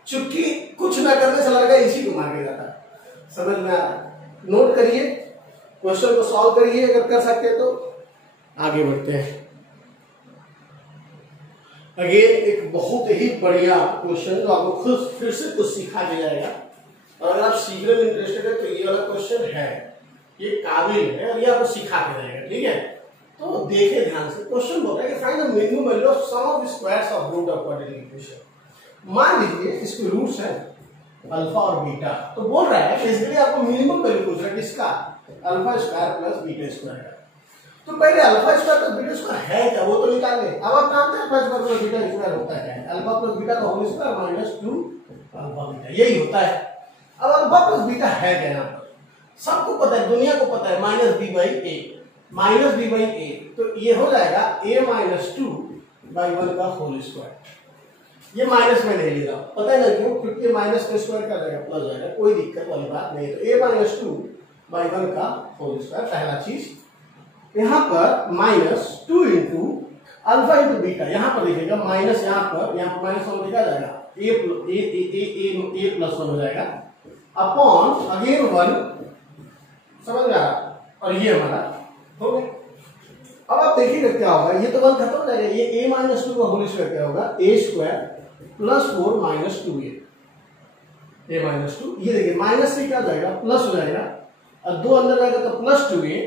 चूंकि कुछ ना करने से लड़का इसी को मार के जाता है। समझ में आ रहा है? नोट करिए, क्वेश्चन को सॉल्व करिए, अगर कर सकते हैं तो आगे बढ़ते हैं। अगेन एक बहुत ही बढ़िया क्वेश्चन जो आपको खुद फिर से कुछ सिखा के जाएगा, और अगर आप सीखने में इंटरेस्टेड है तो ये वाला क्वेश्चन है, ये काबिल है और ये आपको सिखा के जाएगा, ठीक है। तो देखिए ध्यान से, क्वेश्चन बोल रहा है कि find the minimum value of sum of the squares of root of quadratic equation. मान लीजिए इसके रूट्स हैं अल्फा और बीटा, तो बोल रहा है कि इसके लिए आपको मिनिमम वैल्यू पूछ रहा है किसका, alpha square plus beta square का। तो पहले alpha square plus beta square है क्या वो तो निकाल ले। अब आप जानते हैं alpha square plus beta square होता है क्या, अल्फा प्लस बीटा का whole square minus 2 alpha beta, यही होता है। अब अल्फा प्लस बीटा है क्या, यहाँ पर सबको पता है, दुनिया को पता है माइनस बी बाई ए, तो ये हो जाएगा a माइनस 2 बाई 1 का होल स्क्वायर। ये माइनस में नहीं ले रहा, पता है ना क्यों, क्योंकि माइनस का स्क्वायर का जाएगा प्लस जाएगा, कोई दिक्कत वाली बात नहीं। तो a माइनस 2 बाई 1 का होल स्क्वायर, पहला चीज। यहाँ पर minus 2 into alpha into beta, यहाँ पर लिखेगा माइनस, यहाँ पर माइनस 1 लिखा जाएगा, a प्लस 1 हो जाएगा अपॉन अगेन 1, समझ रहा, और ये हमारा हो गया। अब आप देखिएगा क्या होगा, ये तो 1 खत्म हो जाएगा, ये a माइनस 2 का होल स्क्वायर क्या होगा a square plus 4 minus 2a, a minus 2, ये देखिए माइनस से क्या जाएगा प्लस हो जाएगा, और 2 अंदर जाएगा तो प्लस 2a,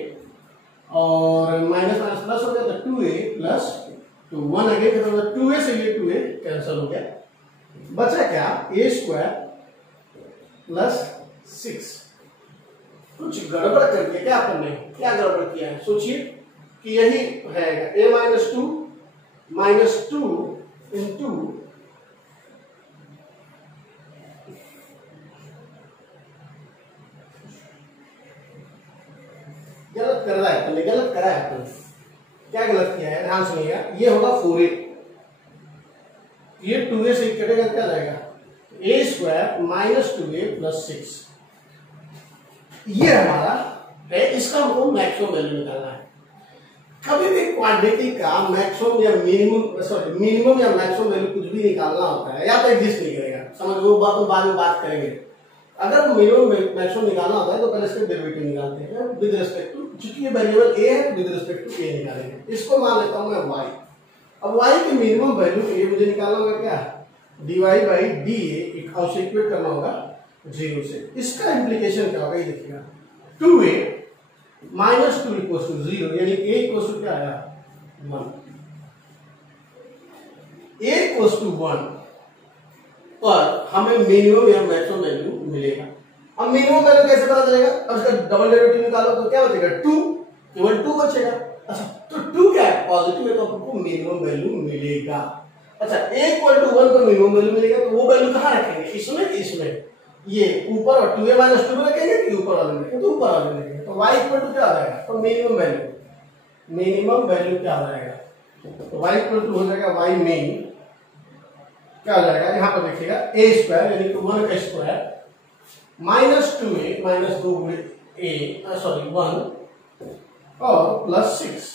और माइनस माइनस प्लस हो गया तो 2a प्लस 2, 1 अगेन खत्म हो गया, 2a से ये 2a कैंसिल हो गया, बचा क्या a स्क्वायर प्लस 6। कुछ गड़बड़ करके क्या आपने क्या गड़बड़ किया है, सोचिए कि यही है a माइनस 2 इंटू गलत कर रहा है आपने, गलत करा है आपने, क्या गलत किया है ध्यान सुनिएगा, ये होगा 4a, ये 2a से कटेगा क्या जाएगा a square minus 2a plus 6, ये हमारा है, इसका हमको मैक्सिमम वैल्यू निकालना है। कभी भी क्वाड्रेटिक का मैक्सिमम या मिनिमम या मैक्सिमम वैल्यू कुछ भी निकालना होता है या तो एग्जिस्ट नहीं करेगा, समझ वो बात बाद में बात करेंगे। अगर मिनिमम मैक्सिमम निकालना होता है तो पहले इसके डेरिवेटिव निकालते हैं विद रिस्पेक्ट टू, चूंकि ये वेरिएबल a है विद रिस्पेक्ट टू a निकालेंगे, इसको मान लेता हूं मैं y। अब y की मिनिमम वैल्यू के लिए मुझे निकालना होगा क्या, dy बाई dA, और इक्वेट करना होगा 0 से। इसका इम्प्लीकेशन क्या होगा ये देखिएगा, 2a माइनस 2 इक्वल टू 0, यानी a इक्वल टू क्या आया 1, a इक्वल टू 1 पर हमें मिनिमम या मैक्सिमम वैल्यू मिलेगा। अब मिनिमम वैल्यू कैसे पता चलेगा, अब इसका डबल डेरिवेटिव निकालो तो क्या बचेगा 2, केवल 2 बचेगा। अच्छा तो 2 क्या है पॉजिटिव है तो आपको मिनिमम वैल्यू मिलेगा। अच्छा a इक्वल टू 1 पर मिनिमम वैल्यू मिलेगा तो वो वैल्यू कहाँ रखेंगे, इसमें ये ऊपर, और 2a माइनस 2 में रखेंगे कि ऊपर वाले में रखेंगे, तो ऊपर वाले में रखेंगे, तो y इक्वल टू क्या आ जाएगा, तो मिनिमम वैल्यू क्या आ जाएगा, तो y इक्वल टू हो जाएगा y मेन क्या हो जाएगा, यहाँ पर देखिएगा ए स्क्वायर यानी कि 1 का square minus 2a minus 2a sorry 1 और प्लस 6।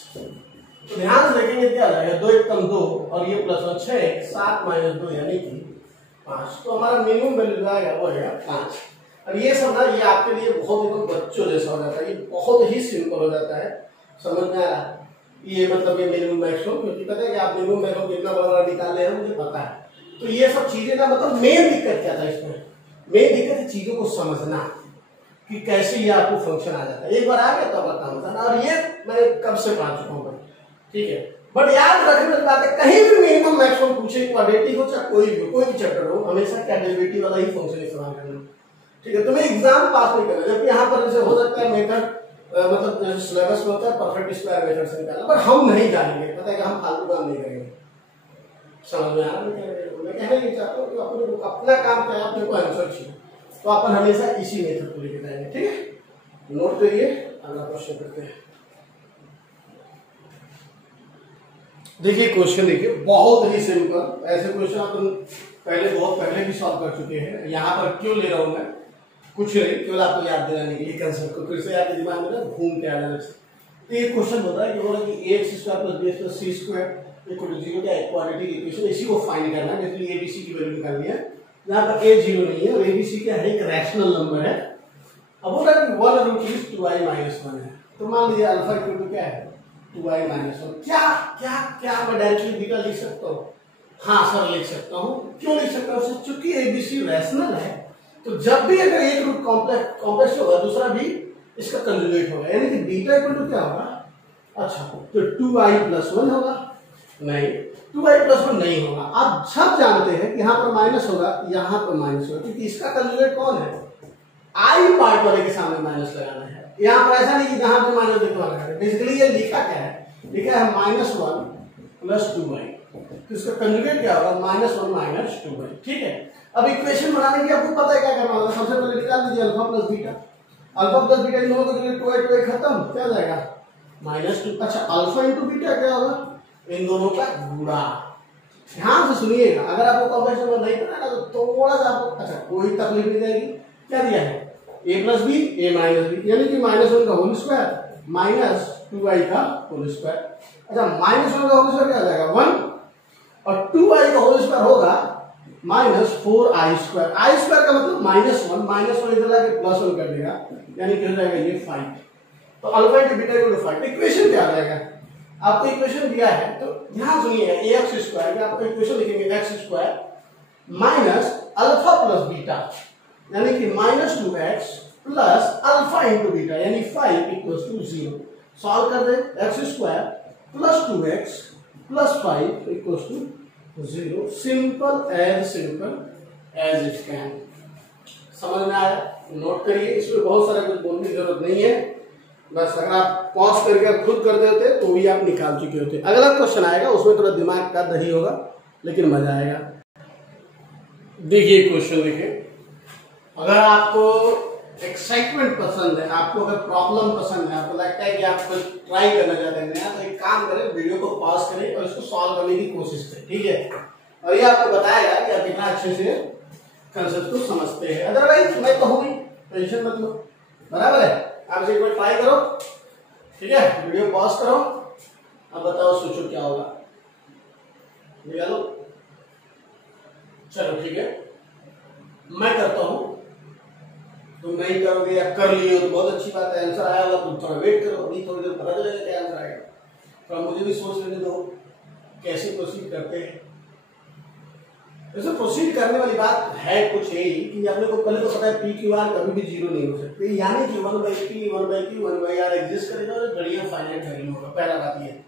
तो ध्यान से देखेंगे क्या हो जाएगा, 2 एक कम 2 और ये प्लस 6 7 माइनस 2 यानी कि 5। तो हमारा मिनिमम वैल्यू आएगा वो है 5। और ये सब ना ये आपके लिए बहुत ही बच्चों जैसा हो जाता है, ये बहुत ही सिंपल हो जाता है, समझ में आ रहा है। ये मतलब ये मिनिमम मैक्सिमम, क्योंकि पता है कि आप मिनिमम मैक्सिमम कितना बड़ा निकाले हैं मुझे पता है। तो ये सब चीजें ना मतलब मेन दिक्कत क्या था इसमें, मेन दिक्कत है चीजों को समझना कि कैसे ये आपको फंक्शन आ जाता है। एक बार आ गया तो आपका काम था ना, और ये मैं कब से पढ़ा चुका हूँ, ठीक है। बट याद रखने वाली बात है, कहीं भी मिनिमम मैक्सिमम पूछे, क्वाड्रेटिक हो चाहे कोई भी चैप्टर हो, हमेशा क्या डेरिवेटिव वाला ही फंक्शन इस्तेमाल करना, ठीक है। तुम्हें एग्जाम पास नहीं करना, जबकि यहाँ पर जैसे हो सकता है मेथड मतलब सिलेबस में होता है परफेक्ट स्क्वायर मेथड से निकालना, पर हम नहीं जानेंगे, पता है कि हम फालतू काम नहीं करेंगे। समझ में आ रहा है? मैं कहना नहीं चाहता हूँ कि अपना काम क्या है, अपने को आंसर चाहिए, तो अपन हमेशा इसी मेथड को लेकर जाएंगे, ठीक है। नोट करिए, अगला क्वेश्चन करते हैं। देखिए क्वेश्चन देखिए, बहुत ही सिंपल, ऐसे क्वेश्चन अपन बहुत पहले भी सॉल्व कर चुके हैं। यहाँ पर क्यों ले रहा हूँ मैं, कुछ नहीं, केवल आपको याद दिलाने के लिए कंसेप्ट को फिर से आपके दिमाग में ना घूम के आना। तो ये क्वेश्चन होता है कि बोला कि ax square plus b plus c square equal to 0 का क्वाड्रेटिक इक्वेशन, इसी को फाइंड करना है। इसलिए abc की वैल्यू निकालनी है। यहाँ पर a 0 नहीं है और abc क्या है, एक रैशनल नंबर है। अब बोला कि 1 रूट इज 2i माइनस 1 है, तो मान लीजिए अल्फा इक्वल टू क्या है 2i माइनस 1। क्या क्या क्या मैं डायरेक्टली बीटा लिख सकता हूँ? हाँ सर लिख सकता हूँ। क्यों लिख सकता हूँ? चूंकि abc रैशनल है, तो जब भी अगर एक रूट कॉम्प्लेक्स होगा दूसरा भी इसका कंजुगेट होगा, यानी कि बीटा इक्वल टू क्या होगा, अच्छा तो 2i प्लस 1 होगा, नहीं 2i प्लस 1 नहीं होगा। आप सब जानते हैं कि यहाँ पर माइनस होगा, यहाँ पर माइनस होगा, क्योंकि इसका कंजुगेट कौन है, i पार्ट वाले के सामने माइनस लगाना है। यहाँ पर ऐसा नहीं कि जहां पे माइनस देखो लगा है, बेसिकली ये लिखा क्या है, लिखा है -1 प्लस 2i, तो इसका कंजुगेट क्या होगा -1 माइनस 2i, ठीक है। अब इक्वेशन बनाने की आपको पता है क्या करना होगा, सबसे पहले निकाल दीजिए alpha plus beta. Alpha plus beta इन दोनों को जोड़िए, 2i खत्म, क्या हो जाएगा -2। अच्छा अल्फा इंटू बीटा क्या होगा, इन दोनों का गुणा। ध्यान से सुनिएगा, अगर आपको कॉम्प्लेक्स नंबर नहीं पता ना तो थोड़ा सा आपको अच्छा कोई तकलीफ नहीं जाएगी। क्या दिया है a plus b a minus b, यानी कि -1 का होल स्क्वायर माइनस 2i का होल स्क्वायर। अच्छा -1 का होल स्क्वायर क्या आ जाएगा 1, और 2i का होल स्क्वायर होगा -4i स्क्वायर। आई स्क्वायर का मतलब -1 इधर लाके +1 कर देगा, यानी कि हो जाएगा ये 5। तो alpha into beta equal to 5। Equation क्या आ जाएगा, आपको इक्वेशन दिया है तो ध्यान सुनिएगा, ax स्क्वायर का आपको इक्वेशन लिखेंगे x square minus alpha plus beta, यानी कि -2x plus alpha into beta, यानी 5 इक्वल्स टू 0। सॉल्व कर दे, x square plus 2x plus 5 equals to 0। Simple as it can. समझ में आया? नोट करिए, इसमें बहुत सारा कुछ बोलने की जरूरत नहीं है, बस अगर आप पॉज करके खुद कर देते तो भी आप निकाल चुके होते। अगला क्वेश्चन आएगा उसमें थोड़ा दिमाग का दही होगा, लेकिन मजा आएगा। देखिए क्वेश्चन देखिए, अगर आपको एक्साइटमेंट पसंद है, आपको अगर प्रॉब्लम पसंद है, आपको लगता है कि आप कुछ ट्राई करना चाहते हैं नया, तो एक काम करें, वीडियो को पॉज करें और इसको सॉल्व करने की कोशिश करें, ठीक है। और ये आपको बताएगा कि आप कितना अच्छे से कंसेप्ट को समझते हैं। अदरवाइज मैं कहूँगी टेंशन मत लो, बराबर है। आप एक बार ट्राई करो, ठीक है, वीडियो पॉज करो, अब बताओ सोचो क्या होगा, निकालो। चलो ठीक है, मैं करता हूं, तुम नहीं करोगे या कर लिए हो तो बहुत अच्छी बात है, आंसर आया होगा तुम थोड़ा वेट करो, अभी थोड़ी देर पता चलेगा क्या आंसर आएगा। तो मुझे भी सोच लेने दो कैसे प्रोसीड करते हैं। वैसे प्रोसीड करने वाली बात है कुछ यही कि अपने को पहले तो पता है पी क्यू आर कभी भी 0 नहीं हो सकते, यानी कि 1/p 1/q 1/r एग्जिस्ट करेगा और घड़ियां फाइनाइट वैल्यू होगा। पहला बात ये।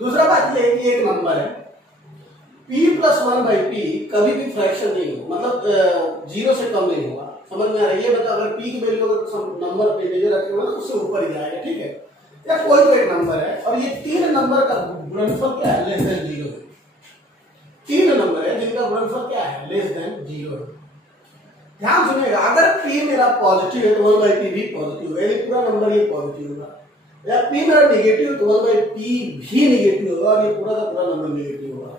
दूसरा बात ये है कि एक नंबर है p प्लस 1/p कभी भी फ्रैक्शन नहीं हो, मतलब 0 से कम नहीं होगा। समझ में आ रहा है? ये मतलब अगर p की वैल्यू अगर नंबर इंटीजर रखे हुए ना तो उससे ऊपर ही जाएगा, ठीक है। या कोई तो एक नंबर है और ये 3 नंबर का गुणनफल क्या है, लेस देन 0 है। 3 नंबर है जिनका गुणनफल क्या है, लेस देन 0 है। ध्यान सुनिएगा, अगर p मेरा पॉजिटिव है तो 1/p भी पॉजिटिव होगा, यानी पूरा नंबर ये पॉजिटिव होगा। या p मेरा नेगेटिव है तो 1/p भी नेगेटिव होगा और ये पूरा का पूरा नंबर नेगेटिव होगा।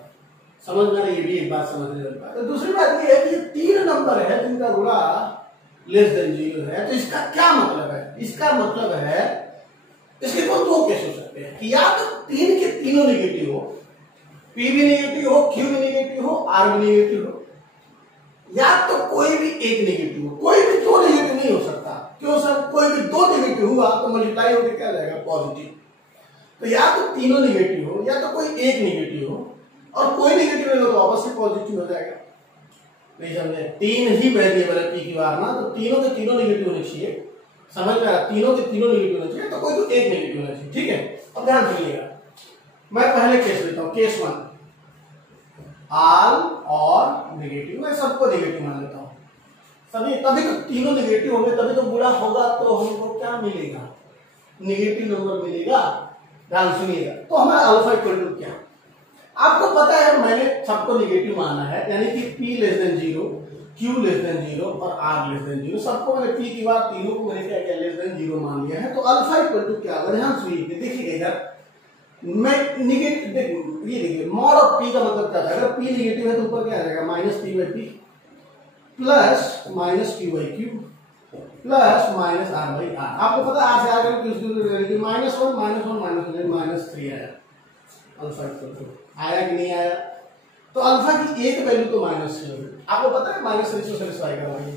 समझ में ये भी एक बात समझ में। तो दूसरी बात ये है कि ये 3 नंबर है जिनका गुणा लेस देन 0 है। तो इसका क्या मतलब है? इसका मतलब है इसके दो केस हो सकते हैं कि या तो 3 के तीनों नेगेटिव हो, P भी नेगेटिव हो, Q भी नेगेटिव हो, R भी नेगेटिव हो, या तो कोई भी एक नेगेटिव हो। कोई भी 2 नेगेटिव नहीं हो सकता। क्यों सर? कोई भी 2 नेगेटिव हुआ तो मल्टीप्लाई होकर क्या जाएगा? पॉजिटिव। तो या तो तीनों नेगेटिव हो, या तो कोई एक नेगेटिव हो, और कोई नेगेटिव नहीं हो तो ऑब्वियसली पॉजिटिव हो जाएगा। नहीं समझे? 3 ही वेरिएबल है P की बार ना, तो तीनों के तीनों नेगेटिव होने चाहिए। समझ में आया? तीनों के तीनों नेगेटिव होने चाहिए, तो कोई तो एक नेगेटिव होना चाहिए। ठीक है, अब ध्यान सुनिएगा, मैं पहले केस लेता हूं, केस 1, ऑल और नेगेटिव। मैं सबको नेगेटिव मान लेता हूं, सभी। तभी तो तीनों नेगेटिव होंगे, तभी तो गुणा होगा, तो हमको क्या मिलेगा? नेगेटिव नंबर मिलेगा। ध्यान सुनिएगा, तो हमारा अल्फा इक्वल टू क्या? आपको पता है मैंने सबको नेगेटिव माना है, यानी कि P less than 0, Q less than 0 और R लेस देन 0। सबको मैंने P की बार तीनों को मैंने क्या किया? लेस देन 0 मान लिया है। तो अल्फा इक्वल टू क्या? ध्यान सुनिए, देखिए इधर मैं नेगेटिव, ये देखिए मॉड ऑफ P का मतलब क्या था? अगर P नेगेटिव है तो ऊपर क्या आ जाएगा? -P/P plus -Q/Q plus -R/R। आपको पता है R से R का -1 -3 आया। अल्फा इक्वल टू आया कि नहीं आया? तो अल्फा की एक वैल्यू तो -3 होगी। आपको पता है -3 से सेटिस्फाई करवाएंगे,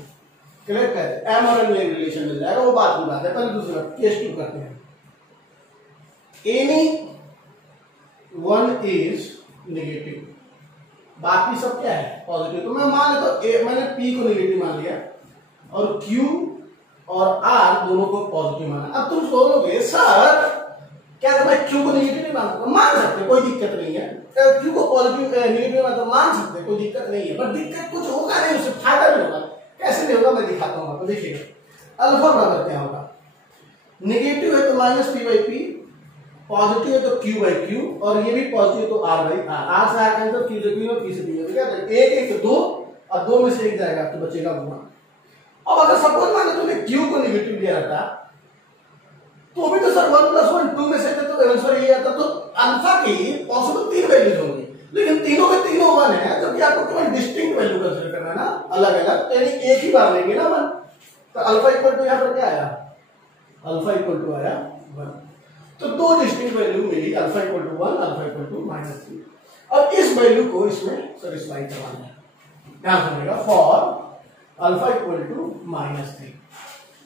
करेक्ट है? M और N में रिलेशन मिल जाएगा, वो बात की बात है। पहले दूसरी बात, केस 2 करते हैं। एनी वन इज नेगेटिव, बाकी सब क्या है? पॉजिटिव। तो मैं मान लेता हूं मैंने P को नेगेटिव मान लिया और Q और R दोनों को पॉजिटिव माना। अब तुम सोचोगे सर क्या मैं Q को नेगेटिव नहीं मानता? मान सकते, कोई दिक्कत नहीं है। Q को पॉजिटिव नेगेटिव मतलब मान सकते, कोई दिक्कत नहीं है। पर दिक्कत कुछ होगा नहीं, उससे फायदा नहीं होगा। कैसे नहीं होगा मैं दिखाता हूँ आपको, देखिएगा। अल्फा बराबर क्या होगा? नेगेटिव है तो -P/P, पॉजिटिव है तो Q/Q, और ये भी पॉजिटिव तो R/R। R से R कैंसिल, Q से Q और P से P। क्या एक एक 2 और 2 में से एक जाएगा तो बचेगा 1। अब अगर सपोज मान लो तुमने Q को नेगेटिव लिया रहता तो भी तो सर 1 + 1 2 में से तो आंसर ये आता। तो अल्फा की पॉसिबल 3 वैल्यूज होंगी, लेकिन तीनों के तीनों 1 है, जबकि आपको केवल डिस्टिंक्ट वैल्यू कंसीडर करना है ना, अलग अलग। तो यानी एक ही बार लेंगे ना 1। तो अल्फा इक्वल टू यहां पर क्या आया? अल्फा इक्वल टू आया 1। तो 2 डिस्टिंक्ट वैल्यू मिली, alpha equal to 1, alpha equal to -3। अब इस वैल्यू को इसमें सेटिस्फाई करवाना है। ध्यान रखिएगा, फॉर अल्फा इक्वल टू -3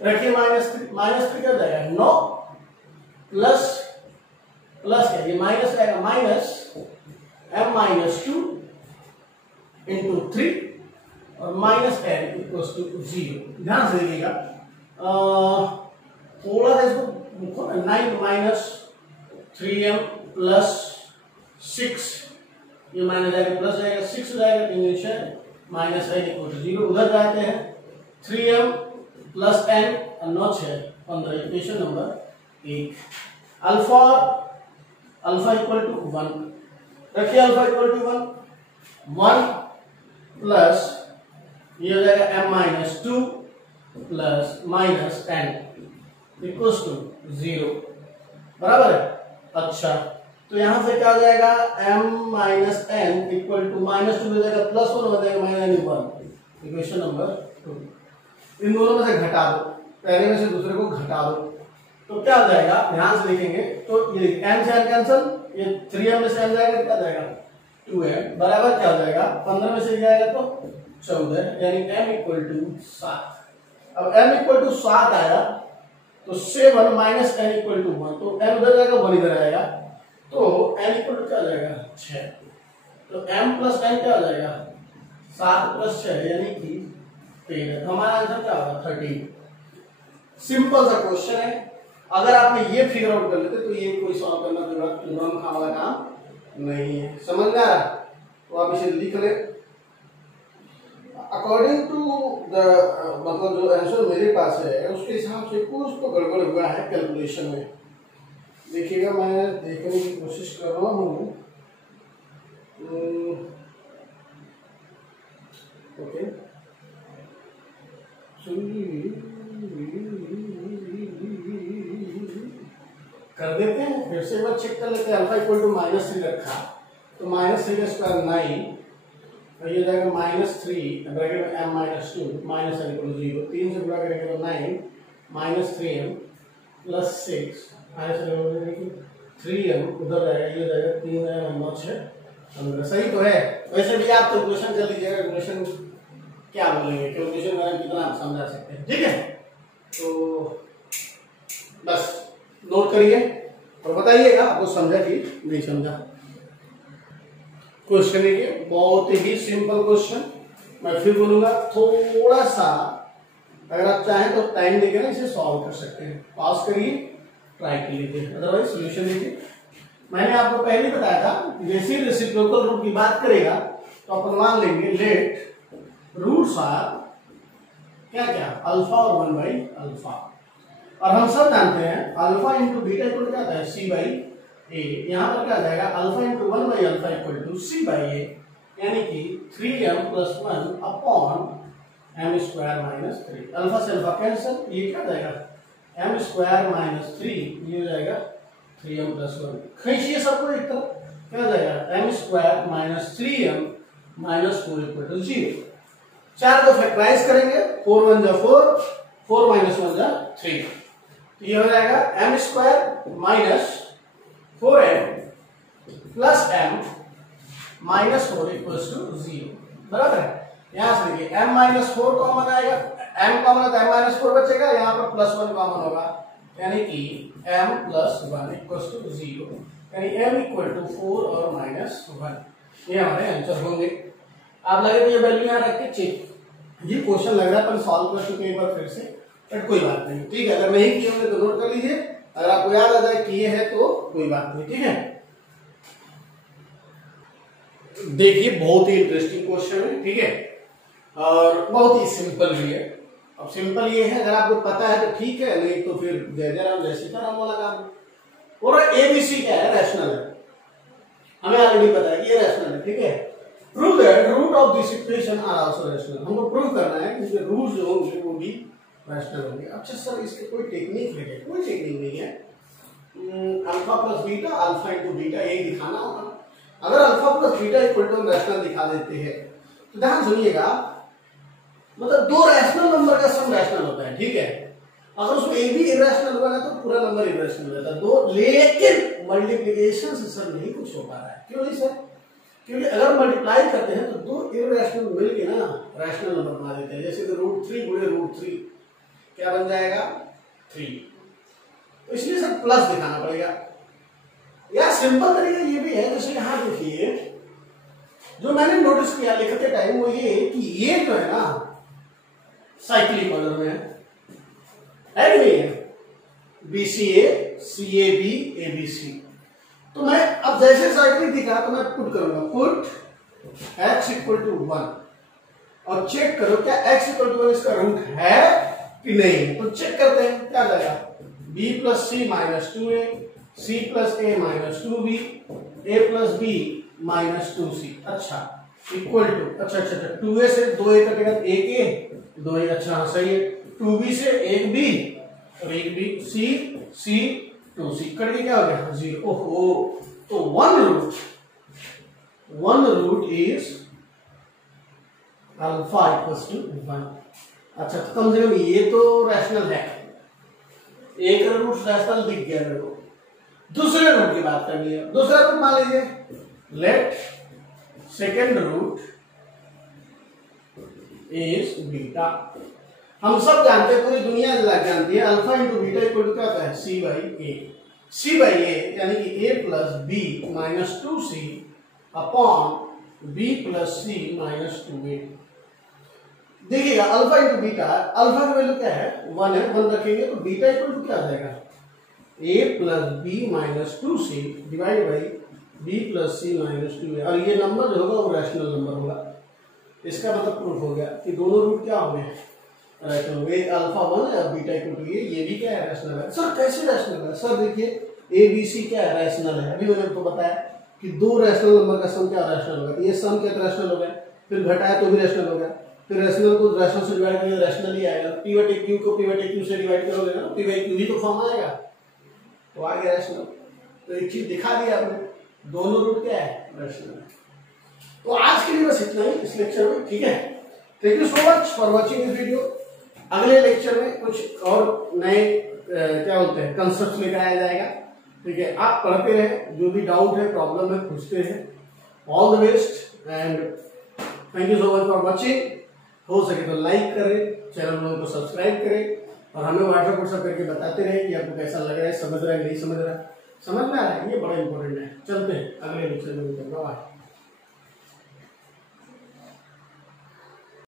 रखिए। -3 क्या हो जाएगा? 9 प्लस प्लस क्या? ये माइनस आएगा, -m-2 इंटू 3 और -n इक्वल्स टू 0। ध्यान से देखिएगा, थोड़ा सा इसको 9 - 3m प्लस 6, ये माइनस जाएगा प्लस जाएगा, 6 जाएगा, इंग्लिश है -n इक्वल टू 0। उधर जाते हैं 3m प्लस n और 9 6 15। Equation number 1। Alpha equal to 1 रखिए। अल्फा इक्वल टू 1 प्लस ये हो जाएगा m-2 plus -n equals to 0, बराबर है। अच्छा, तो यहां से क्या हो जाएगा? m-n इक्वल टू -2 हो जाएगा +1 हो जाएगा -1। Equation number 2। इन दोनों में से घटा दो, पहले में से दूसरे को घटा दो, तो क्या हो जाएगा? ध्यान से देखेंगे तो ये m से n कैंसिल, ये 3m में से m जाएगा, क्या जाएगा? 2m, बराबर क्या हो जाएगा? 15 में से जाएगा तो 14, यानी m इक्वल टू 7। अब m इक्वल टू 7 आया तो 7 -n इक्वल टू 1, तो m उधर जाएगा 1 इधर आएगा, तो n इक्वल टू क्या हो जाएगा? 6। तो m प्लस n क्या हो जाएगा? 7 + 6 यानी कि 13। हमारा आंसर क्या होगा? 13। सिंपल सा क्वेश्चन है। अगर आपने ये फिगर आउट कर लेते तो ये कोई सॉल्व करना तुरंत वाला काम नहीं है। समझ में आ रहा? तो आप इसे लिख ले। अकॉर्डिंग टू द मतलब जो आंसर मेरे पास है उसके हिसाब से कुछ तो गड़बड़ हुआ है कैलकुलेशन में। देखिएगा, मैं देखने की कोशिश कर रहा हूँ। ओके, कर देते हैं, फिर से एक बार चेक कर लेते हैं। अल्फा इक्वल टू -3 रखा तो -3 का स्क्वायर 9, और ये हो जाएगा -3 ब्रैकेट में m minus 2 minus n equal 0, 3 से गुणा करेंगे तो 9 -3m प्लस 6 माइनस 3m उधर जाएगा, ये हो जाएगा 3m 9 6 सही तो है। वैसे भी आप कैलकुलेशन कर लीजिएगा, कैलकुलेशन क्या बोलेंगे, कैलकुलेशन में कितना आप समझा सकते हैं, ठीक है। तो बस नोट करिए और बताइएगा आपको समझा कि नहीं समझा। क्वेश्चन देखिए, बहुत ही सिंपल क्वेश्चन, मैं फिर बोलूंगा थोड़ा सा अगर आप चाहें तो टाइम देके ना इसे सॉल्व कर सकते हैं, पॉज करिए ट्राई कर लीजिए, अदरवाइज सॉल्यूशन देखिए। मैंने आपको पहले बताया था जैसे रेसिप्रोकल रूट की बात करेगा तो अपन मान लेंगे लेट रूट्स आर क्या क्या अल्फा और 1/अल्फा, और हम सब जानते हैं अल्फा इंटू बीटा इक्वल क्या होता है c/a। यहाँ पर क्या आ जाएगा अल्फा इंटू 1/अल्फा इक्वल टू c/a, यानी कि 3m + 1 अपॉन m² - 3। अल्फा से अल्फा कैंसिल, ये क्या जाएगा m² - 3, ये हो जाएगा 3m + 1। खींचिए सबको एक तरफ, क्या जाएगा m² - 3m - 4 = 0। 4 को फैक्टराइज करेंगे, 4 × 1 = 4, 4 - 1 = 3, तो ये हो जाएगा m² - 4m प्लस m - 4 = 0, बराबर है। यहां से देखिए m - 4 कॉमन आएगा, m कॉमन है तो m - 4 बचेगा, यहाँ पर +1 कॉमन होगा, यानी कि m + 1 = 0, यानी m = 4 और -1, ये हमारे आंसर होंगे। आप लगे तो ये वैल्यू यहाँ रख के चेक, ये क्वेश्चन लग रहा है पर सॉल्व कर चुके हैं एक बार फिर से, बट कोई बात नहीं, ठीक है। अगर नहीं किए होंगे तो नोट कर लीजिए, अगर आपको याद आ जाए किए हैं तो कोई बात नहीं, ठीक है। देखिए बहुत ही इंटरेस्टिंग क्वेश्चन है, ठीक है, और बहुत ही सिंपल भी है। अब सिंपल ये है, अगर आपको पता है तो ठीक है, नहीं तो फिर जय जय राम जय सीताराम वाला काम। और एबीसी क्या है, रैशनल है, हमें ऑलरेडी पता है कि ये रैशनल है, ठीक है। Prove that root of this equation are also rational, हमको प्रूव करना है कि इसके रूट जो होंगे वो भी रैशनल होंगे। अच्छा सर इसके कोई टेक्निक है? कोई टेक्निक नहीं है, alpha plus beta, alpha into beta, यही दिखाना होगा। अगर alpha plus beta equal to rational दिखा देते हैं तो ध्यान सुनिएगा, मतलब दो रैशनल नंबर का सम रैशनल होता है, ठीक है। अगर उसमें एक भी इरेशनल होगा ना तो पूरा नंबर इरेशनल हो जाता है, दो, लेकिन मल्टीप्लिकेशन से सर नहीं कुछ हो पा रहा है। क्यों नहीं सर? क्योंकि अगर मल्टीप्लाई करते हैं तो दो इरेशनल मिलके ना रैशनल नंबर बना देते हैं। जैसे कि √3 × √3 क्या बन जाएगा 3, तो इसलिए सर प्लस दिखाना पड़ेगा। या सिंपल तरीका ये भी है, जैसे यहां देखिए जो मैंने नोटिस किया लिखते टाइम वो ये कि ये जो है ना साइक्लिक ऑर्डर में है कि नहीं है, BCA CAB ABC। तो मैं अब जैसे साइक्लिक दिखा तो मैं पुट करूंगा, पुट x = 1 और चेक करो क्या x = 1 इसका रूट है कि नहीं। तो चेक करते हैं, क्या जाएगा b + c - 2a, c + a - 2b, a + b - 2c। अच्छा इक्वल टू, अच्छा 2a से 2a कटेगा 1a 2a, अच्छा सही है। 2b से 1b और 1b, c 2c कट के क्या हो गया 0। ओहो, तो वन रूट इज अल्फा = 1। अच्छा तो कम से कम ये तो रैशनल है, एक रूट रैशनल दिख गया मेरे को। दूसरे रूट की बात करनी है, दूसरा रूट मान लीजिए let second root is beta. हम सब जानते हैं, पूरी दुनिया जानती है alpha into beta equal to क्या होता है C/A, यानी कि a + b - 2c upon b + c - 2a। देखिएगा अल्फा इंटू बीटा, अल्फा की वैल्यू क्या है 1 है, 1 रखेंगे तो बीटा इक्वल टू क्या आ जाएगा a + b - 2c divide by b + c - 2a, और ये नंबर जो होगा वो रैशनल नंबर होगा। इसका मतलब प्रूफ हो गया कि दोनों रूट क्या हो गए रैशनल। ये अल्फा 1 है और बीटा इक्वल टू ये भी क्या है रैशनल है। सर कैसे रैशनल है? सर देखिए ABC क्या है रैशनल है, अभी मैंने आपको बताया कि दो रैशनल नंबर का सम क्या रैशनल होगा। ये सम क्या रैशनल हो गया, फिर घटाया तो भी रैशनल हो गया, फिर रैशनल को रैशनल से डिवाइड करेंगे रैशनल ही आएगा। p/q को p/q से डिवाइड करोगे ना p/q ही तो फॉर्म आएगा, तो आ गया रैशनल। तो एक चीज दिखा दी आपने, दोनों रूट क्या है, रेशनल है। तो आज के लिए बस इतना ही इस लेक्चर में, ठीक है। Thank you so much for watching this video. अगले लेक्चर में कुछ और नए क्या बोलते हैं कंसेप्ट लेकर आया जाएगा, ठीक है। आप पढ़ते रहे, जो भी डाउट है प्रॉब्लम है पूछते हैं। All the best and thank you so much for watching. हो सके तो लाइक करें, चैनल को सब्सक्राइब करें और हमें व्हाट्सएप करके बताते रहे कि आपको कैसा लग रहा है, समझ रहा है नहीं समझ रहा है, समझ में आ रहा है, ये बड़ा इंपॉर्टेंट है। चलते हैं अगले लेक्चर में। बाय।